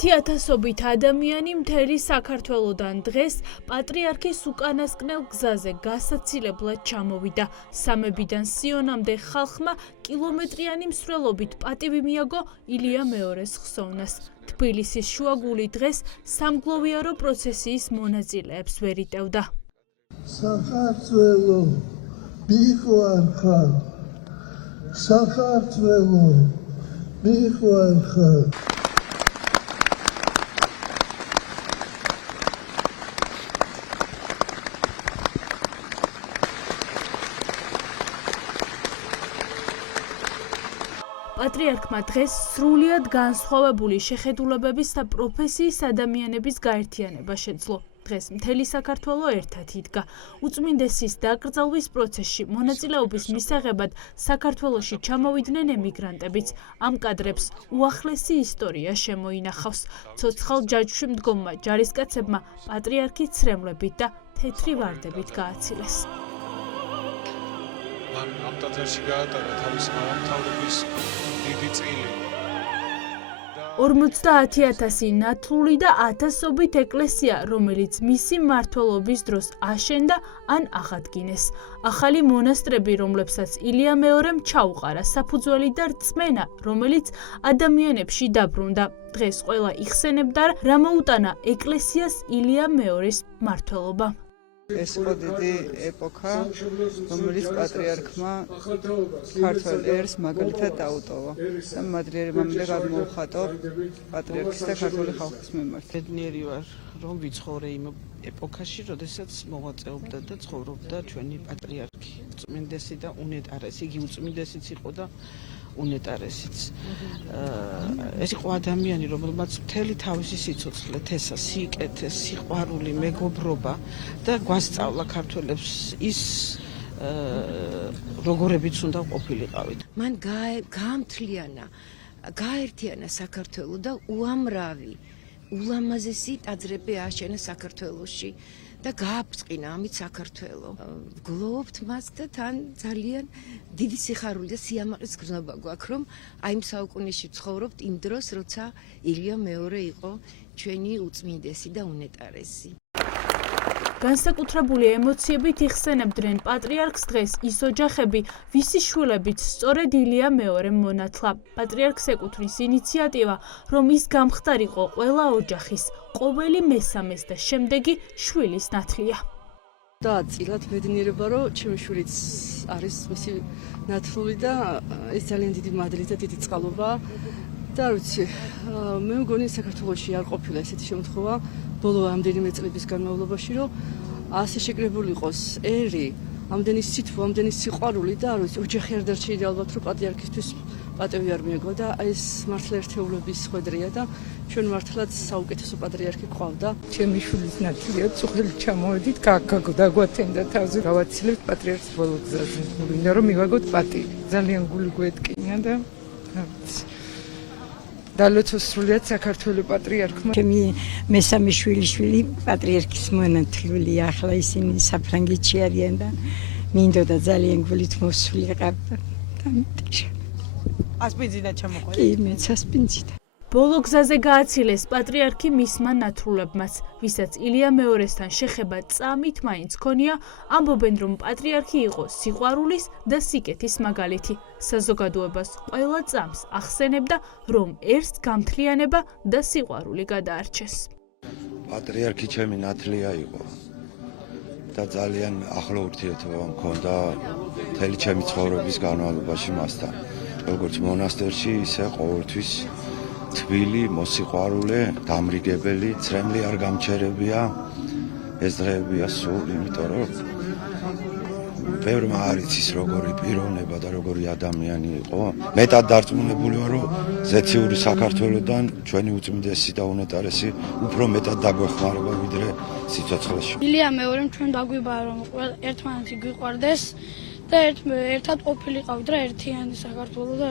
10,000-ობით ადამიანი მთელი საქართველოდან დღეს პატრიარქის უკანასკნელ გზაზე გასაცილებლად ჩამოვიდა. სამებიდან სიონამდე ხალხმა კილომეტრიანი მსვლელობით პატივი მიაგო ილია მეორის ხსოვნას. თბილისის შუაგული დღეს სამგლოვიარო პროცესიის მონაწილეებს ვერ იტევდა. საქართველო მიყვარხარ, საქართველო მიყვარხარ. პატრიარქმა დღეს სრულიად განსხვავებული შეხედულებების და პროფესიის ადამიანების გაერთიანება შეძლო. დღეს მთელი საქართველო ერთად იდგა. უწმინდესის დაკრძალვის პროცესში მონაწილეობის მისაღებად საქართველოში ჩამოვიდნენ ემიგრანტებიც. ამ კადრებს უახლესი ისტორია შემოინახავს. ცოცხალ ჯაჭვში მდგომმა ჯარისკაცებმა პატრიარქი ცრემლებით და თეთრი ვარდებით გააცილეს. ამ ტაძარში გაატარა თავის მამამთავრების დიდი წილი. 50,000 ნათლული და 1000-ობით ეკლესია, რომელიც მისი მმართველობის დროს აშენდა ან აღადგინეს. ახალი მონასტრები, რომლებსაც ილია მეორემ ჩაუყარა საფუძველი და რწმენა, რომელიც ადამიანებში დაბრუნდა. დღეს ყველა იხსენებდა, რა მოუტანა ეკლესიას ილია მეორის მმართველობა. ეს იყო დიდი ეპოქა, რომელიც პატრიარქმა ქართველ ერს მაგალითად დაუტოვა და მადლიერი მამლე გამოუხატო პატრიარქის და ქართული ხალხის მიმართ. ბედნიერი ვარ, რომ ვიცხოვრე იმ ეპოქაში, როდესაც მოღვაწეობდა და ცხოვრობდა ჩვენი პატრიარქი, უწმინდესი და უნეტარესი. იგი უწმინდესიც იყო და უნეტარესიც. ეს იყო ადამიანი, რომელმაც მთელი თავისი სიცოცხლე, თესა, სიკეთე, სიყვარული, მეგობრობა და გვასწავლა ქართველებს ის როგორებიც უნდა ყოფილიყავით. მან გაამთლიანა, გაერთიანა საქართველო და უამრავი ულამაზესი ტაძრები ააშენა საქართველოში და გააფწყინა ამით საქართველო. ვგლოვობთ მას და თან ძალიან დიდი სიხარული და სიამაყის გრძნობა გვაქვს, რომ აი იმ საუკუნეში ვცხოვრობთ იმ დროს, როცა ილია მეორე იყო ჩვენი უწმინდესი და უნეტარესი. განსაკუთრებული ემოციებით იხსენებდნენ პატრიარქს დღეს ის ოჯახები, ვისი შვილებიც სწორედ ილია მეორემ მონათლა. პატრიარქს ეკუთვნის ინიციატივა, რომ ის გამხდარიყო ყველა ოჯახის, ყოველი მესამეს და შემდეგი შვილის ნათლია. და წილად ბედნიერება, რომ ჩემი შვილიც არის მისი ნათლული და ეს ძალიან დიდი მადლი და დიდი წყალობაა. და ვიცი, მე მგონი საქართველოში არ ყოფილა ესეთი შემთხვევა ბოლო ამდენიმე წლების განმავლობაში, რომ ასე შეკრებული იყოს ერი, ამდენი სითბო, ამდენი სიყვარული და არ ვიცი, ოჯახი არ დარჩენილი ალბათ, რომ პატრიარქისთვის პატევი არ მიაგო და ეს მართლა ერთეულების ხვედრია და ჩვენ მართლაც საუკეთესო პატრიარქი გვყავდა. ჩემი შვილის ნათლია, წუხელი ჩამოვედით, დაგვათენდა თავზე, გავაცილებთ პატრიარქს ბოლო გზაზე. მინდა რომ მივაგოთ პატივი. ძალიან გული გვეთკინა და დალოცოს სრულიად საქართველოს პატრიარქმა. ჩემი მესამე შვილიშვილი პატრიარქის მონათლულია, ახლა ისინი საფრანგეთში არიან და მინდოდა ძალიან გულით მოსულიყავდა. ასპინძინა ჩამოყოლე. კი, მეც ასპინძინა. ბოლო გზაზე გააცილეს პატრიარქი მისმა ნათლულებმაც, ვისაც ილია მეორესთან შეხება წამით მაინც ქონია, ამბობენ, რომ პატრიარქი იყო სიყვარულის და სიკეთის მაგალითი. საზოგადოებას ყველა წამს ახსენებდა, რომ ერს გამთლიანება და სიყვარული გადაარჩეს. პატრიარქი ჩემი ნათლია იყო და ძალიან ახლო ურთიერთობა მქონდა მთელი ჩემი ცხოვრების განმავლობაში მასთან. როგორც მონასტერში, ისე ყოველთვის თბილი, მოსიყვარულე, დამრიგებელი, ცრემლი არ გამჩერებია, ეს დღეებია სულ, იმიტომ რომ ბევრმა არ იცის როგორი პიროვნება და როგორი ადამიანი იყო. მეტად დარწმუნებული ვარ, რომ ზეციური საქართველოდან ჩვენი უწმინდესი და უნეტარესი უფრო მეტად დაგვეხმარება ვიდრე სიცოცხლეში. ილია მეორემ ჩვენ დაგვიბარა, რომ ერთმანეთი გვიყვარდეს და ერთად ყოფილიყავით რა ერთიანი საქართველო და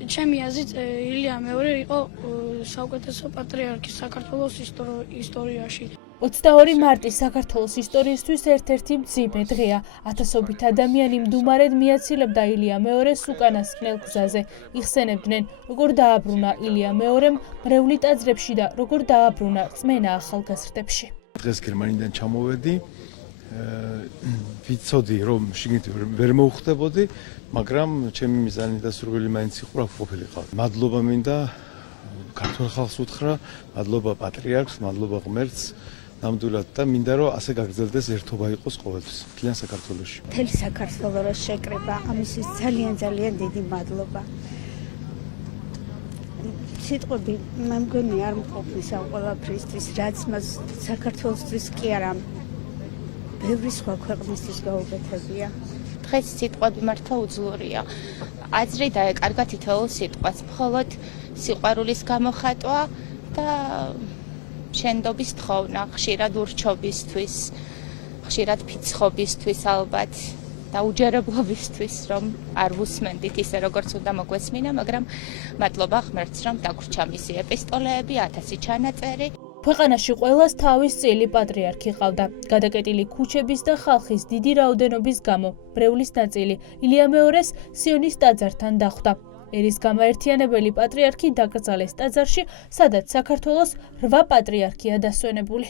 ჩემი აზრით ილია მეორე იყო საუკეთესო პატრიარქი საქართველოს ისტორიაში. 22 მარტი საქართველოს ისტორიისთვის ერთ-ერთი მძიმე დღეა. ათასობით ადამიანი მდუმარედ მიაცილებდა ილია მეორეს უკანასკნელ გზაზე. იხსენებდნენ, როგორ დააბრუნა ილია მეორემ მრევლი ტაძრებში და როგორ დააბრუნა რწმენა ახალგაზრდებში. დღეს გერმანიდან ჩამოვედი, ვიცოდი, რომ შიგნით ვერ მოვხვდებოდი, მაგრამ ჩემი მიზანი და სურვილი მაინც იყო, რა ყოფილიყავ. მადლობა მინდა ქართულ ხალხს უთხრა, მადლობა პატრიარქს, მადლობა ღმერთს. ნამდვილად და მინდა რომ ასე გაგრძელდეს ერთობა იყოს ყოველთვის მთლიან საქართველოში. მთელი საქართველოს შეკრება ამისთვის ძალიან დიდი მადლობა. სიტყვები მე მგონი არ მყოფნის ამ ყველაფრისთვის, რაც მას საქართველოსთვის კი არა, ბევრი სხვა ქვეყნისთვის გაუკეთებია. დღეს სიტყვები მართლა უძლურია. აზრი დაეკარგა თითოეულ სიტყვას, მხოლოდ სიყვარულის გამოხატვა და შენდობის თხოვნა, ხშირად ურჩობისთვის, ხშირად ფიცხობისთვის ალბათ და უჯერებლობისთვის, რომ არ ვუსმენდით ისე როგორც უნდა მოგვესმინა, მაგრამ მადლობა ღმერთს, რომ დაგვრჩა მისი ეპისტოლეები, 1000 ჩანაწერი. ქვეყანაში ყველას თავის წილი პატრიარქი ყავდა. გადაკეტილი ქუჩების და ხალხის დიდი რაოდენობის გამო მრევლის ნაწილი ილია მეორეს სიონის ტაძართან დახვდა. ერისგამაერთიანებელი პატრიარქი დაკრძალეს ტაძარში, სადაც საქართველოს 8 პატრიარქია დასვენებული.